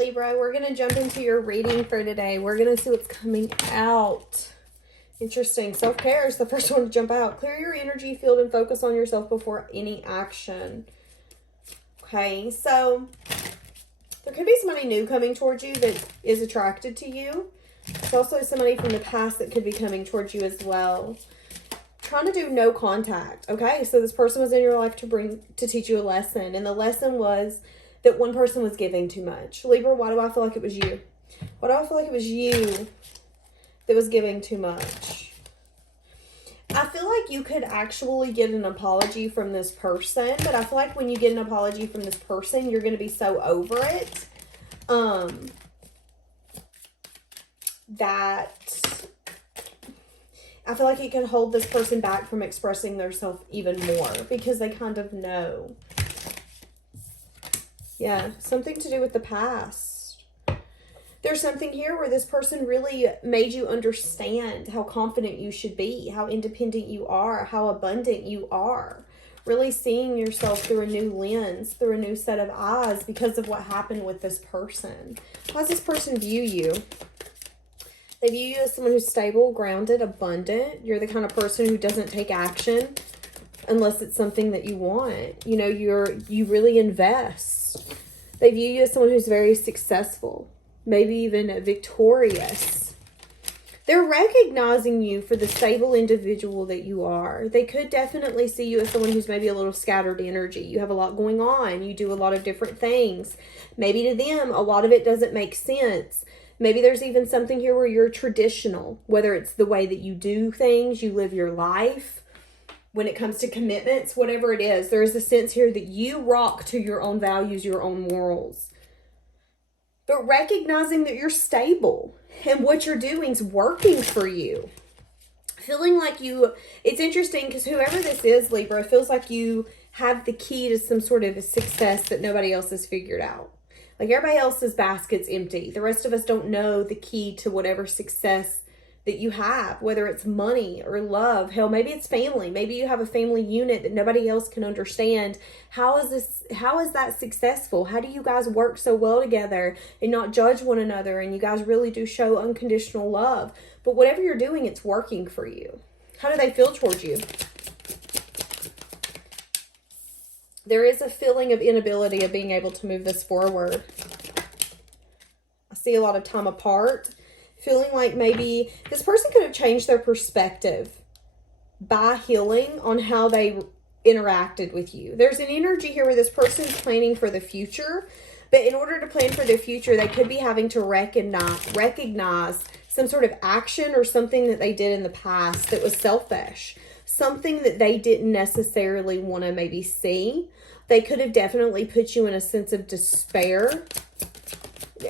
Libra, we're going to jump into your reading for today. We're going to see what's coming out. Interesting. Self-care is the first one to jump out. Clear your energy field and focus on yourself before any action. Okay, so there could be somebody new coming towards you that is attracted to you. There's also somebody from the past that could be coming towards you as well. Trying to do no contact. Okay, so this person was in your life to teach you a lesson, and the lesson was that one person was giving too much. Libra, why do I feel like it was you? Why do I feel like it was you that was giving too much? I feel like you could actually get an apology from this person, but I feel like when you get an apology from this person, you're going to be so over it that I feel like it can hold this person back from expressing themselves even more because they kind of know. Yeah, something to do with the past. There's something here where this person really made you understand how confident you should be, how independent you are, how abundant you are. Really seeing yourself through a new lens, through a new set of eyes because of what happened with this person. How does this person view you? They view you as someone who's stable, grounded, abundant. You're the kind of person who doesn't take action unless it's something that you want. You know, you really invest. They view you as someone who's very successful, maybe even victorious. They're recognizing you for the stable individual that you are. They could definitely see you as someone who's maybe a little scattered energy. You have a lot going on. You do a lot of different things. Maybe to them, a lot of it doesn't make sense. Maybe there's even something here where you're traditional, whether it's the way that you do things, you live your life. When it comes to commitments, whatever it is, there is a sense here that you rock to your own values, your own morals. But recognizing that you're stable and what you're doing is working for you. Feeling like it's interesting because whoever this is, Libra, feels like you have the key to some sort of a success that nobody else has figured out. Like everybody else's basket's empty. The rest of us don't know the key to whatever success that you have, whether it's money or love. Hell, maybe it's family. Maybe you have a family unit that nobody else can understand. How is that successful? How do you guys work so well together and not judge one another? And you guys really do show unconditional love. But whatever you're doing, it's working for you. How do they feel towards you? There is a feeling of inability of being able to move this forward. I see a lot of time apart. Feeling like maybe this person could have changed their perspective by healing on how they interacted with you. There's an energy here where this person's planning for the future. But in order to plan for their future, they could be having to recognize some sort of action or something that they did in the past that was selfish. Something that they didn't necessarily want to maybe see. They could have definitely put you in a sense of despair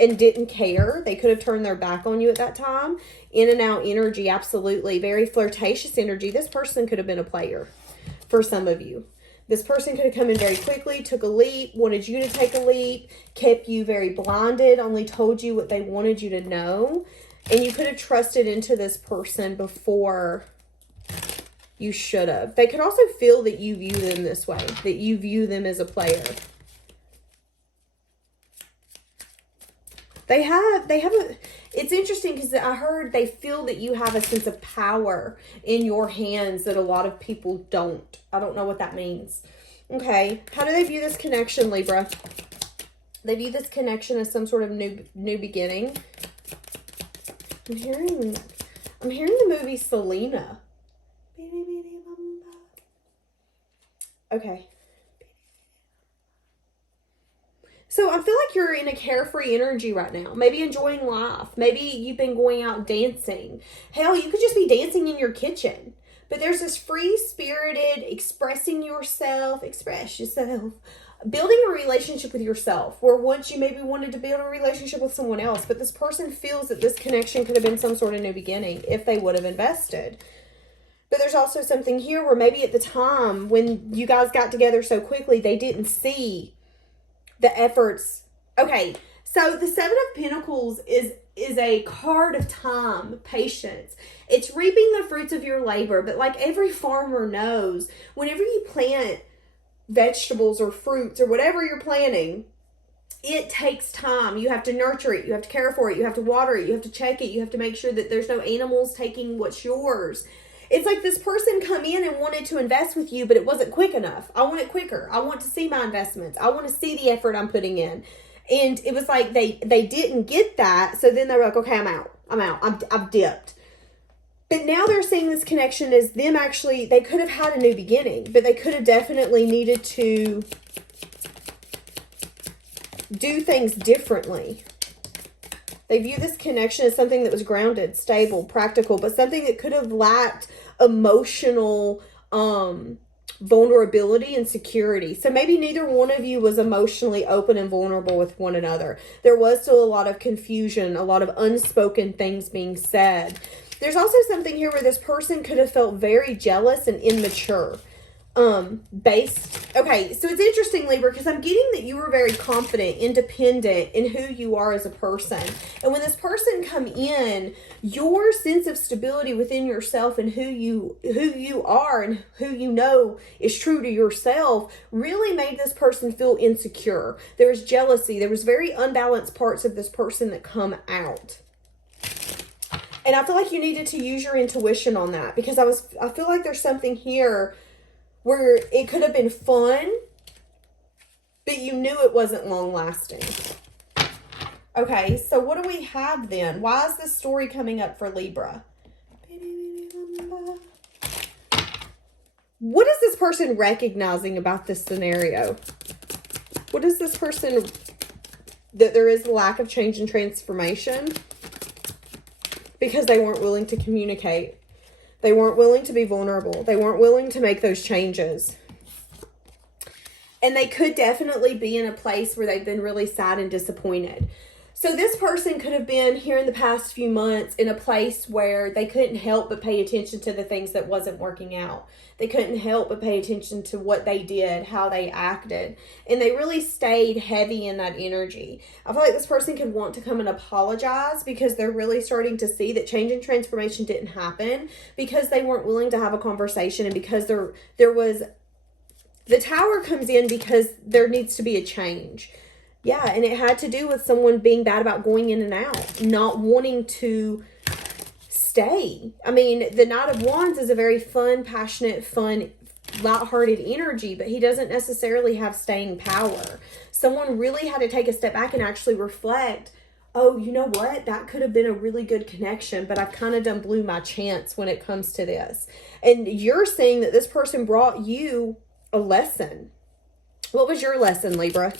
and didn't care. They could have turned their back on you at that time. In and out energy, absolutely. Very flirtatious energy. This person could have been a player for some of you. This person could have come in very quickly, took a leap, wanted you to take a leap, kept you very blinded, only told you what they wanted you to know. And you could have trusted into this person before you should have. They could also feel that you view them this way, that you view them as a player. It's interesting because I heard they feel that you have a sense of power in your hands that a lot of people don't. I don't know what that means. Okay. How do they view this connection, Libra? They view this connection as some sort of new beginning. I'm hearing the movie Selena. Okay. So I feel like you're in a carefree energy right now. Maybe enjoying life. Maybe you've been going out dancing. Hell, you could just be dancing in your kitchen. But there's this free-spirited express yourself, building a relationship with yourself. Where once you maybe wanted to build a relationship with someone else. But this person feels that this connection could have been some sort of new beginning if they would have invested. But there's also something here where maybe at the time when you guys got together so quickly, they didn't see the efforts. Okay, so the Seven of Pentacles is a card of time, patience. It's reaping the fruits of your labor. But like every farmer knows, whenever you plant vegetables or fruits or whatever you're planting, it takes time. You have to nurture it. You have to care for it. You have to water it. You have to check it. You have to make sure that there's no animals taking what's yours. It's like this person come in and wanted to invest with you, but it wasn't quick enough. I want it quicker. I want to see my investments. I want to see the effort I'm putting in. And it was like they didn't get that. So then they were like, okay, I'm out. I've dipped. But now they're seeing this connection as them actually, they could have had a new beginning, but they could have definitely needed to do things differently. They view this connection as something that was grounded, stable, practical, but something that could have lacked emotional vulnerability and security. So maybe neither one of you was emotionally open and vulnerable with one another. There was still a lot of confusion, a lot of unspoken things being said. There's also something here where this person could have felt very jealous and immature. Okay, so it's interesting, Libra, because I'm getting that you were very confident, independent in who you are as a person. And when this person come in, your sense of stability within yourself and who you are and who you know is true to yourself really made this person feel insecure. There was jealousy. There was very unbalanced parts of this person that come out. And I feel like you needed to use your intuition on that, because I feel like there's something here where it could have been fun, but you knew it wasn't long lasting. Okay, so what do we have then? Why is this story coming up for Libra? What is this person recognizing about this scenario? What is this person, that there is a lack of change and transformation? Because they weren't willing to communicate. They weren't willing to be vulnerable. They weren't willing to make those changes. And they could definitely be in a place where they've been really sad and disappointed. So this person could have been here in the past few months in a place where they couldn't help but pay attention to the things that wasn't working out. They couldn't help but pay attention to what they did, how they acted. And they really stayed heavy in that energy. I feel like this person could want to come and apologize because they're really starting to see that change and transformation didn't happen because they weren't willing to have a conversation, and because there was, the Tower comes in because there needs to be a change. Yeah, and it had to do with someone being bad about going in and out, not wanting to stay. I mean, the Knight of Wands is a very fun, passionate, lighthearted energy, but he doesn't necessarily have staying power. Someone really had to take a step back and actually reflect, oh, you know what? That could have been a really good connection, but I've kind of done blew my chance when it comes to this. And you're saying that this person brought you a lesson. What was your lesson, Libra?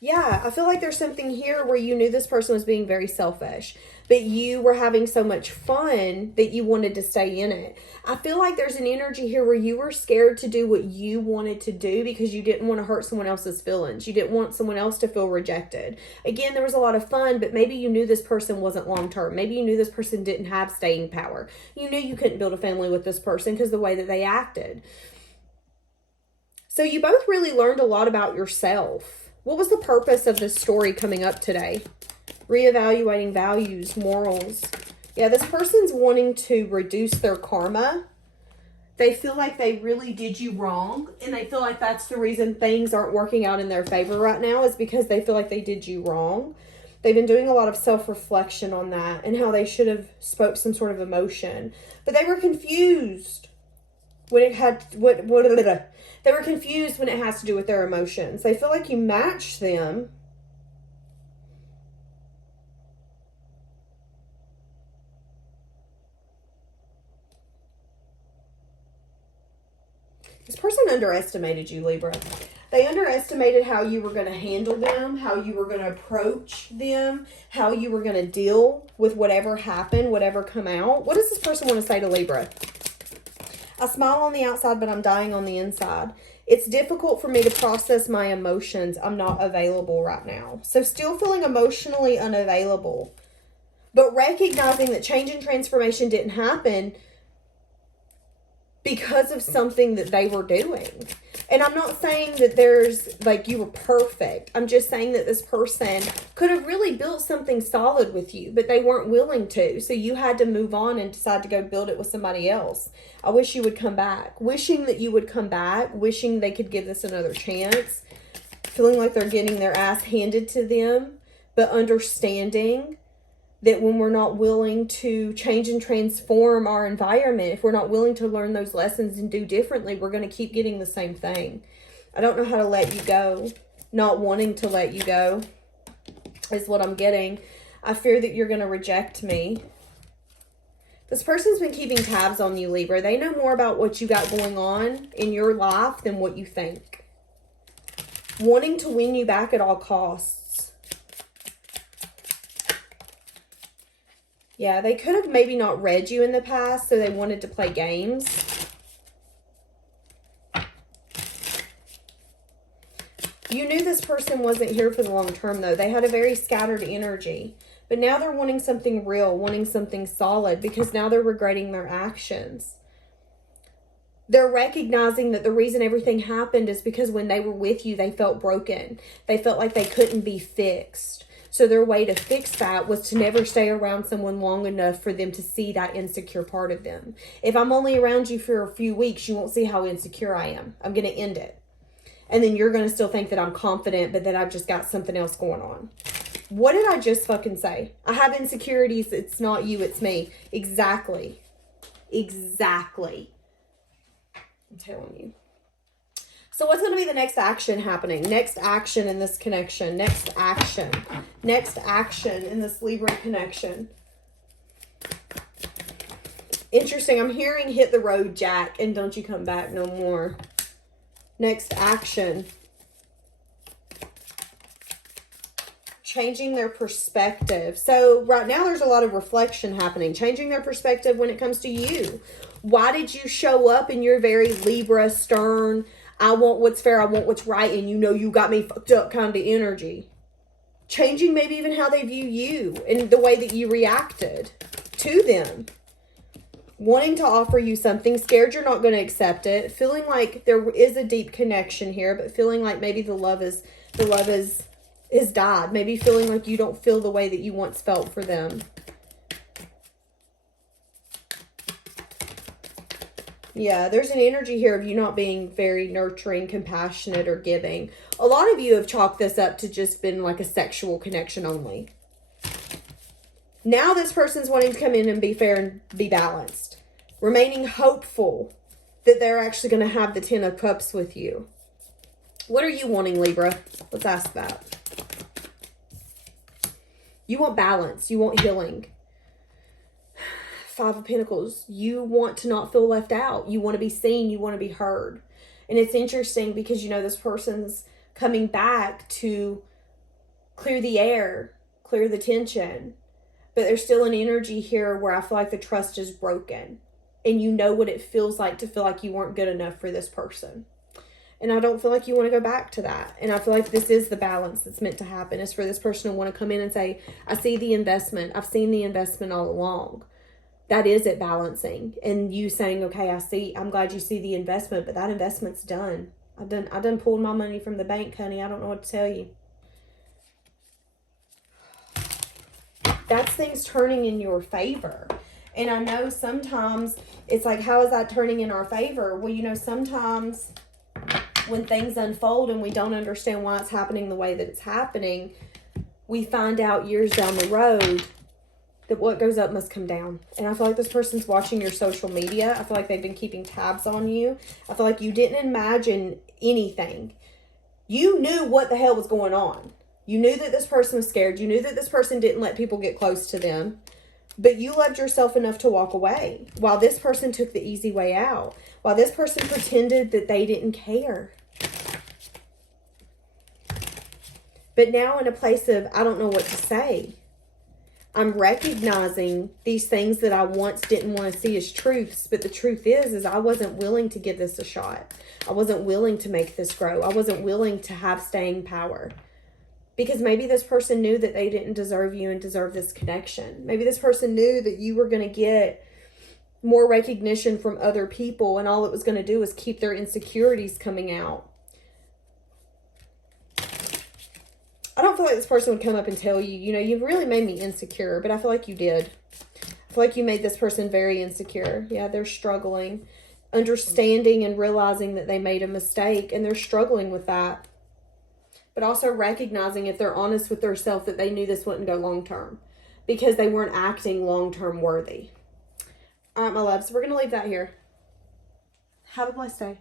Yeah, I feel like there's something here where you knew this person was being very selfish, but you were having so much fun that you wanted to stay in it. I feel like there's an energy here where you were scared to do what you wanted to do because you didn't want to hurt someone else's feelings. You didn't want someone else to feel rejected. Again, there was a lot of fun, but maybe you knew this person wasn't long-term. Maybe you knew this person didn't have staying power. You knew you couldn't build a family with this person because of the way that they acted. So you both really learned a lot about yourself. What was the purpose of this story coming up today? Reevaluating values, morals. Yeah, this person's wanting to reduce their karma. They feel like they really did you wrong, and they feel like that's the reason things aren't working out in their favor right now, is because they feel like they did you wrong. They've been doing a lot of self-reflection on that and how they should have spoke some sort of emotion. But they were confused when it had they were confused when it has to do with their emotions. They feel like you match them. This person underestimated you, Libra. They underestimated how you were going to handle them, how you were going to approach them, how you were going to deal with whatever happened, whatever come out. What does this person want to say to Libra? I smile on the outside, but I'm dying on the inside. It's difficult for me to process my emotions. I'm not available right now. So still feeling emotionally unavailable, but recognizing that change and transformation didn't happen because of something that they were doing. And I'm not saying that there's, like, you were perfect. I'm just saying that this person could have really built something solid with you, but they weren't willing to. So you had to move on and decide to go build it with somebody else. I wish you would come back. Wishing that you would come back. Wishing they could give this another chance. Feeling like they're getting their ass handed to them, but understanding that when we're not willing to change and transform our environment, if we're not willing to learn those lessons and do differently, we're going to keep getting the same thing. I don't know how to let you go. Not wanting to let you go is what I'm getting. I fear that you're going to reject me. This person's been keeping tabs on you, Libra. They know more about what you got going on in your life than what you think. Wanting to win you back at all costs. Yeah, they could have maybe not read you in the past, so they wanted to play games. You knew this person wasn't here for the long term, though. They had a very scattered energy. But now they're wanting something real, wanting something solid, because now they're regretting their actions. They're recognizing that the reason everything happened is because when they were with you, they felt broken. They felt like they couldn't be fixed. So their way to fix that was to never stay around someone long enough for them to see that insecure part of them. If I'm only around you for a few weeks, you won't see how insecure I am. I'm going to end it. And then you're going to still think that I'm confident, but that I've just got something else going on. What did I just fucking say? I have insecurities. It's not you, it's me. Exactly. Exactly. I'm telling you. So what's going to be the next action happening? Next action in this connection. Next action. Next action in this Libra connection. Interesting. I'm hearing hit the road, Jack, and don't you come back no more. Next action. Changing their perspective. So right now there's a lot of reflection happening. Changing their perspective when it comes to you. Why did you show up in your very Libra, stern, I want what's fair, I want what's right, and you know you got me fucked up kind of energy? Changing maybe even how they view you and the way that you reacted to them. Wanting to offer you something, scared you're not going to accept it, feeling like there is a deep connection here, but feeling like maybe the love is died. Maybe feeling like you don't feel the way that you once felt for them. Yeah, there's an energy here of you not being very nurturing, compassionate, or giving. A lot of you have chalked this up to just been like a sexual connection only. Now this person's wanting to come in and be fair and be balanced. Remaining hopeful that they're actually going to have the 10 of Cups with you. What are you wanting, Libra? Let's ask that. You want balance. You want healing. 5 of Pentacles. You want to not feel left out. You want to be seen. You want to be heard. And it's interesting because, you know, this person's coming back to clear the air, clear the tension. But there's still an energy here where I feel like the trust is broken. And you know what it feels like to feel like you weren't good enough for this person. And I don't feel like you want to go back to that. And I feel like this is the balance that's meant to happen. Is for this person to want to come in and say, I see the investment. I've seen the investment all along. That is it, balancing. And you saying, okay, I'm glad you see the investment, but that investment's done. I done pulled my money from the bank, honey. I don't know what to tell you. That's things turning in your favor. And I know sometimes it's like, how is that turning in our favor? Well, you know, sometimes when things unfold and we don't understand why it's happening the way that it's happening, we find out years down the road that what goes up must come down. And I feel like this person's watching your social media. I feel like they've been keeping tabs on you. I feel like you didn't imagine anything. You knew what the hell was going on. You knew that this person was scared. You knew that this person didn't let people get close to them. But you loved yourself enough to walk away. While this person took the easy way out. While this person pretended that they didn't care. But now in a place of, I don't know what to say. I'm recognizing these things that I once didn't want to see as truths. But the truth is I wasn't willing to give this a shot. I wasn't willing to make this grow. I wasn't willing to have staying power. Because maybe this person knew that they didn't deserve you and deserve this connection. Maybe this person knew that you were going to get more recognition from other people, and all it was going to do was keep their insecurities coming out. I don't feel like this person would come up and tell you, you know, you've really made me insecure, but I feel like you did. I feel like you made this person very insecure. Yeah, they're struggling, understanding and realizing that they made a mistake, and they're struggling with that. But also recognizing, if they're honest with themselves, that they knew this wouldn't go long term because they weren't acting long term worthy. All right, my loves, we're going to leave that here. Have a blessed day.